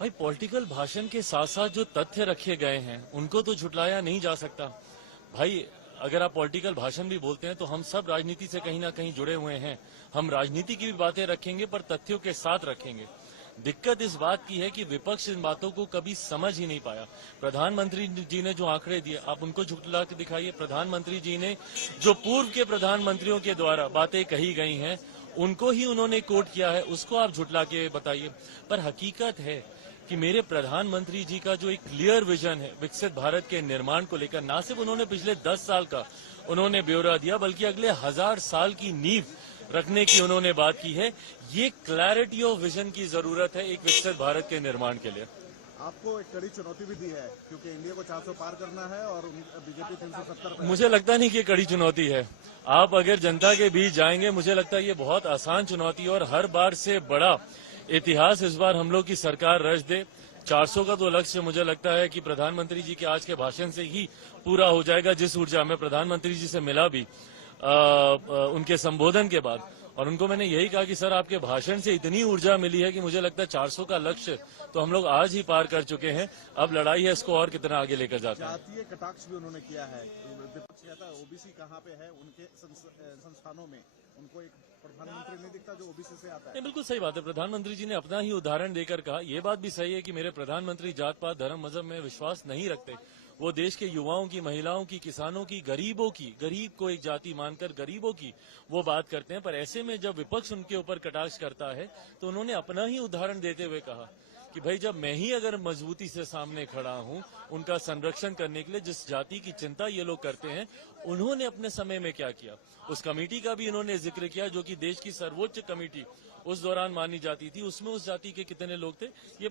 भाई पॉलिटिकल भाषण के साथ साथ जो तथ्य रखे गए हैं उनको तो झुटलाया नहीं जा सकता। भाई अगर आप पॉलिटिकल भाषण भी बोलते हैं तो हम सब राजनीति से कहीं ना कहीं जुड़े हुए हैं। हम राजनीति की भी बातें रखेंगे पर तथ्यों के साथ रखेंगे। दिक्कत इस बात की है कि विपक्ष इन बातों को कभी समझ ही नहीं पाया। प्रधानमंत्री जी ने जो आंकड़े दिए आप उनको झुटला के दिखाइए। प्रधानमंत्री जी ने जो पूर्व के प्रधानमंत्रियों के द्वारा बातें कही गई हैं उनको ही उन्होंने कोट किया है, उसको आप झुटला के बताइए। पर हकीकत है कि मेरे प्रधानमंत्री जी का जो एक क्लियर विजन है विकसित भारत के निर्माण को लेकर, ना सिर्फ उन्होंने पिछले 10 साल का उन्होंने ब्यौरा दिया बल्कि अगले 1000 साल की नींव रखने की उन्होंने बात की है। ये क्लैरिटी ऑफ विजन की जरूरत है एक विकसित भारत के निर्माण के लिए। आपको एक कड़ी चुनौती भी दी है क्योंकि इंडिया को 400 पार करना है और बीजेपी 370 पे। मुझे लगता नहीं कि ये कड़ी चुनौती है। आप अगर जनता के बीच जाएंगे मुझे लगता है ये बहुत आसान चुनौती है और हर बार से बड़ा इतिहास इस बार हम लोग की सरकार रच दे। 400 का तो लक्ष्य मुझे लगता है कि प्रधानमंत्री जी के आज के भाषण से ही पूरा हो जाएगा। जिस ऊर्जा में प्रधानमंत्री जी से मिला भी उनके संबोधन के बाद, और उनको मैंने यही कहा कि सर आपके भाषण से इतनी ऊर्जा मिली है कि मुझे लगता है 400 का लक्ष्य तो हम लोग आज ही पार कर चुके हैं। अब लड़ाई है इसको और कितना आगे लेकर जाते हैं। जातीय कटाक्ष भी उन्होंने किया है। विपक्ष कहता है ओबीसी कहाँ पे है, उनके संस्थानों में उनको एक प्रधानमंत्री नहीं दिखता जो ओबीसी से आता है। नहीं, बिल्कुल सही बात है। प्रधानमंत्री जी ने अपना ही उदाहरण देकर कहा। ये बात भी सही है कि मेरे प्रधानमंत्री जात पात धर्म मजहब में विश्वास नहीं रखते। वो देश के युवाओं की, महिलाओं की, किसानों की, गरीबों की, गरीब को एक जाति मानकर गरीबों की वो बात करते हैं। पर ऐसे में जब विपक्ष उनके ऊपर कटाक्ष करता है तो उन्होंने अपना ही उदाहरण देते हुए कहा कि भाई जब मैं ही अगर मजबूती से सामने खड़ा हूं उनका संरक्षण करने के लिए, जिस जाति की चिंता ये लोग करते हैं, उन्होंने अपने समय में क्या किया। उस कमेटी का भी इन्होंने जिक्र किया जो कि देश की सर्वोच्च कमेटी उस दौरान मानी जाती थी, उसमें उस जाति के कितने लोग थे। ये